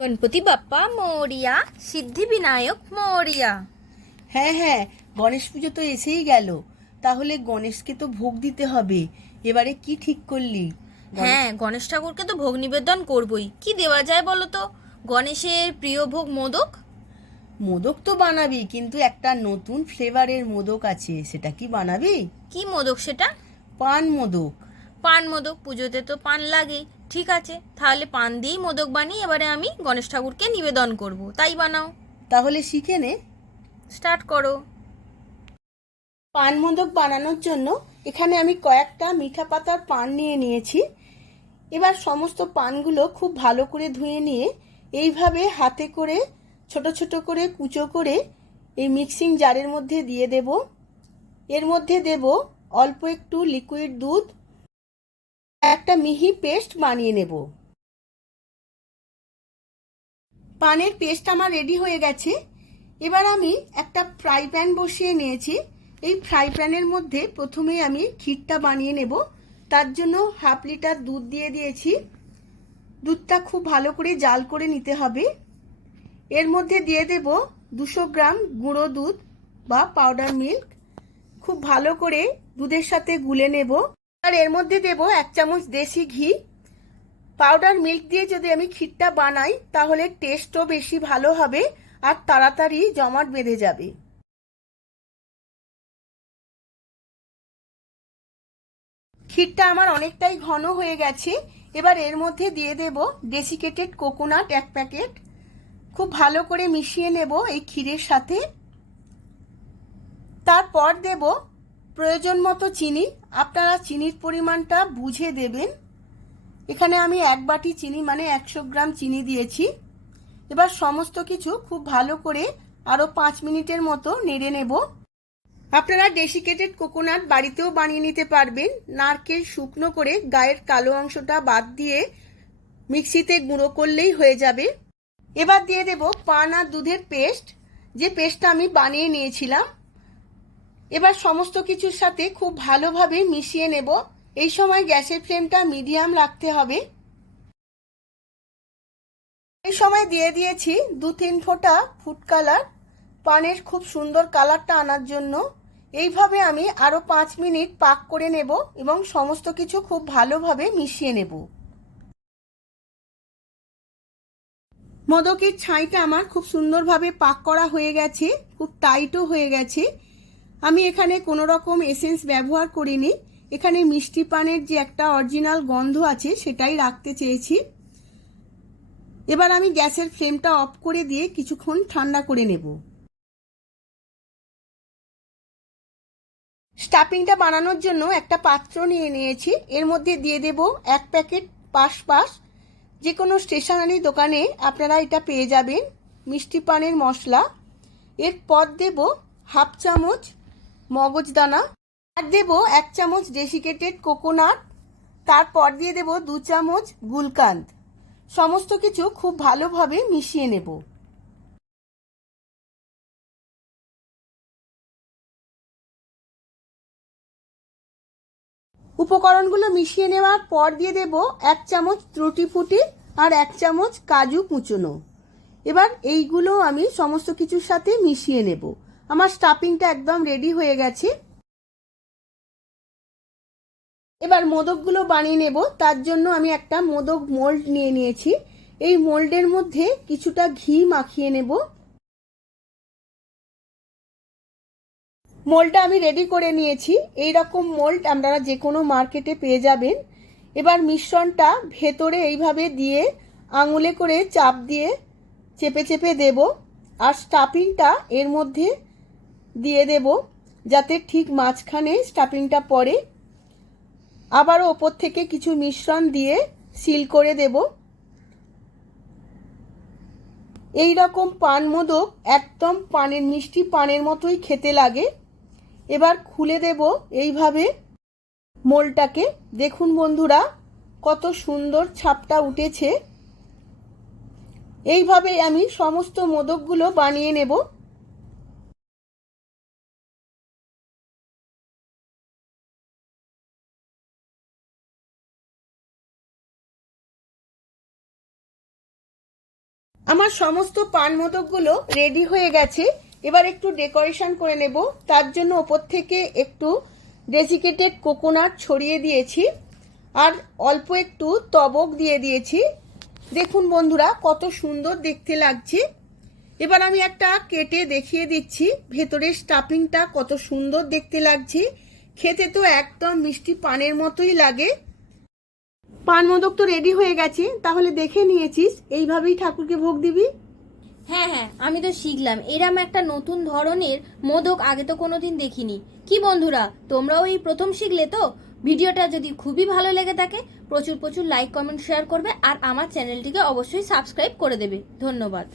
গণপতি বাপ্পা মরিয়া, সিদ্ধি বিনায়ক মরিয়া। হ্যাঁ হ্যাঁ, গণেশ পুজো তো এসেই গেল। তাহলে গণেশকে তো ভোগ দিতে হবে। এবারে কি ঠিক করলি? হ্যাঁ, গণেশ ঠাকুরকে তো ভোগ নিবেদন করবই। কি দেওয়া যায় বলো তো? গণেশের প্রিয় ভোগ মোদক। মোদক তো বানাবি, কিন্তু একটা নতুন ফ্লেভারের মোদক আছে, সেটা কি বানাবি? কি মোদক সেটা? পান মোদক। পান মোদক, পুজোতে তো পান লাগেই। ঠিক আছে, তাহলে পান দিয়েই মোদক বানিয়ে এবারে আমি গণেশ ঠাকুরকে নিবেদন করব। তাই বানাও। তাহলে শিখে নে। স্টার্ট করো। পান মোদক বানানোর জন্য এখানে আমি কয়েকটা মিঠা পাতার পান নিয়ে নিয়েছি। এবার সমস্ত পানগুলো খুব ভালো করে ধুয়ে নিয়ে এইভাবে হাতে করে ছোট ছোট করে কুচো করে এই মিক্সিং জারের মধ্যে দিয়ে দেব। এর মধ্যে দেব অল্প একটু লিকুইড দুধ, একটা মিহি পেস্ট বানিয়ে নেব। পানের পেস্ট আমার রেডি হয়ে গেছে। এবার আমি একটা ফ্রাই প্যান বসিয়ে নিয়েছি। এই ফ্রাই প্যানের মধ্যে প্রথমেই আমি ক্ষীরটা বানিয়ে নেব। তার জন্য হাফ লিটার দুধ দিয়ে দিয়েছি। দুধটা খুব ভালো করে জাল করে নিতে হবে। এর মধ্যে দিয়ে দেব 200 গ্রাম গুঁড়ো দুধ বা পাউডার মিল্ক। খুব ভালো করে দুধের সাথে গুলে নেব। আর এর মধ্যে দেব 1 চামচ দেশি ঘি। পাউডার মিল্ক দিয়ে যদি আমি ক্ষীরটা বানাই তাহলে টেস্টও বেশি ভালো হবে আর তাড়াতাড়ি জমাট বেঁধে যাবে। ক্ষীরটা আমার অনেকটাই ঘন হয়ে গেছে। এবার এর মধ্যে দিয়ে দেব ডেসিকেটেড কোকোনাট 1 প্যাকেট। খুব ভালো করে মিশিয়ে নেব এই ক্ষীরের সাথে। তারপর দেব প্রয়োজন মতো চিনি। আপনারা চিনির পরিমাণটা বুঝে দেবেন। এখানে আমি 1 বাটি চিনি মানে 100 গ্রাম চিনি দিয়েছি। এবার সমস্ত কিছু খুব ভালো করে আরও 5 মিনিটের মতো নেড়ে নেব। আপনারা ডেসিকেটেড কোকোনাট বাড়িতেও বানিয়ে নিতে পারবেন। নারকেল শুকনো করে গায়ের কালো অংশটা বাদ দিয়ে মিক্সিতে গুঁড়ো করলেই হয়ে যাবে। এবার দিয়ে দেব পান আর দুধের পেস্ট, যে পেস্টটা আমি বানিয়ে নিয়েছিলাম। এবার সমস্ত কিছুর সাথে খুব ভালোভাবে মিশিয়ে নেব। এই সময় গ্যাসের ফ্লেমটা মিডিয়াম রাখতে হবে। এই সময় দিয়ে দিয়েছি 2-3 ফোঁটা ফুড কালার, পানের খুব সুন্দর কালারটা আনার জন্য। এইভাবে আমি আরও 5 মিনিট পাক করে নেব এবং সমস্ত কিছু খুব ভালোভাবে মিশিয়ে নেব। মোদকের ছাইটা আমার খুব সুন্দরভাবে পাক করা হয়ে গেছে, খুব টাইটও হয়ে গেছে। আমি এখানে কোনো রকম এসেন্স ব্যবহার করিনি। এখানে মিষ্টি পানের যে একটা অরিজিনাল গন্ধ আছে সেটাই রাখতে চেয়েছি। এবার আমি গ্যাসের ফ্লেমটা অফ করে দিয়ে কিছুক্ষণ ঠান্ডা করে নেব। স্টাফিংটা বানানোর জন্য একটা পাত্র নিয়ে নিয়েছি। এর মধ্যে দিয়ে দেব 1 প্যাকেট পাস। যে কোনো স্টেশনারি দোকানে আপনারা এটা পেয়ে যাবেন, মিষ্টি পানের মশলা। এরপর দেব হাফ চামচ মগজদানা, আর দেব 1 চামচ ডেসিকেটেড কোকোনাট। তারপর দিয়ে দেব 2 চামচ গুলকান্দ। সমস্ত কিছু খুব ভালোভাবে মিশিয়ে নেব। উপকরণগুলো মিশিয়ে নেওয়ার পর দিয়ে দেব 1 চামচ ত্রুটি ফুটি আর 1 চামচ কাজু কুচনো। এবার এইগুলো আমি সমস্ত কিছুর সাথে মিশিয়ে নেব। আমার স্টাফিংটা একদম রেডি হয়ে গেছে। এবার মোদকগুলো বানিয়ে নেব। তার জন্য আমি একটা মোদক মোল্ড নিয়ে নিয়েছি। এই মোল্ডের মধ্যে কিছুটা ঘি মাখিয়ে নেব। মোল্ডটা আমি রেডি করে নিয়েছি। এই রকম মোল্ড আপনারা যে কোনো মার্কেটে পেয়ে যাবেন। এবার মিশ্রণটা ভেতরে এইভাবে দিয়ে আঙুলে করে চাপ দিয়ে চেপে চেপে দেব আর স্টাফিংটা এর মধ্যে দিয়ে দেব যাতে ঠিক মাঝখানে স্টাফিংটা পড়ে। আবারও ওপর থেকে কিছু মিশ্রণ দিয়ে সিল করে দেব। এই রকম পান মোদক একদম পানের মিষ্টি পানের মতোই খেতে লাগে। এবার খুলে দেব এইভাবে মোলটাকে। দেখুন বন্ধুরা, কত সুন্দর ছাপটা উঠেছে। এইভাবে আমি সমস্ত মোদকগুলো বানিয়ে নেব। আমার সমস্ত পান মোদকগুলো রেডি হয়ে গেছে। এবার একটু ডেকোরেশন করে নেব। তার জন্য ওপর থেকে একটু ডেসিকেটেড কোকোনাট ছড়িয়ে দিয়েছি আর অল্প একটু তবক দিয়ে দিয়েছি। দেখুন বন্ধুরা কত সুন্দর দেখতে লাগছে। এবার আমি একটা কেটে দেখিয়ে দিচ্ছি ভেতরের স্টাফিংটা কত সুন্দর দেখতে লাগছে। খেতে তো একদম মিষ্টি পানের মতোই লাগে। পান মোদক তো রেডি হয়ে গেছে, তাহলে দেখে নিয়েছিস, এইভাবেই ঠাকুরকে ভোগ দিবি। হ্যাঁ হ্যাঁ, আমি তো শিখলাম। এরম একটা নতুন ধরনের মোদক আগে তো কোনোদিন দেখিনি। কি বন্ধুরা, তোমরাও এই প্রথম শিখলে তো? ভিডিওটা যদি খুবই ভালো লেগে থাকে প্রচুর প্রচুর লাইক কমেন্ট শেয়ার করবে আর আমার চ্যানেলটিকে অবশ্যই সাবস্ক্রাইব করে দেবে। ধন্যবাদ।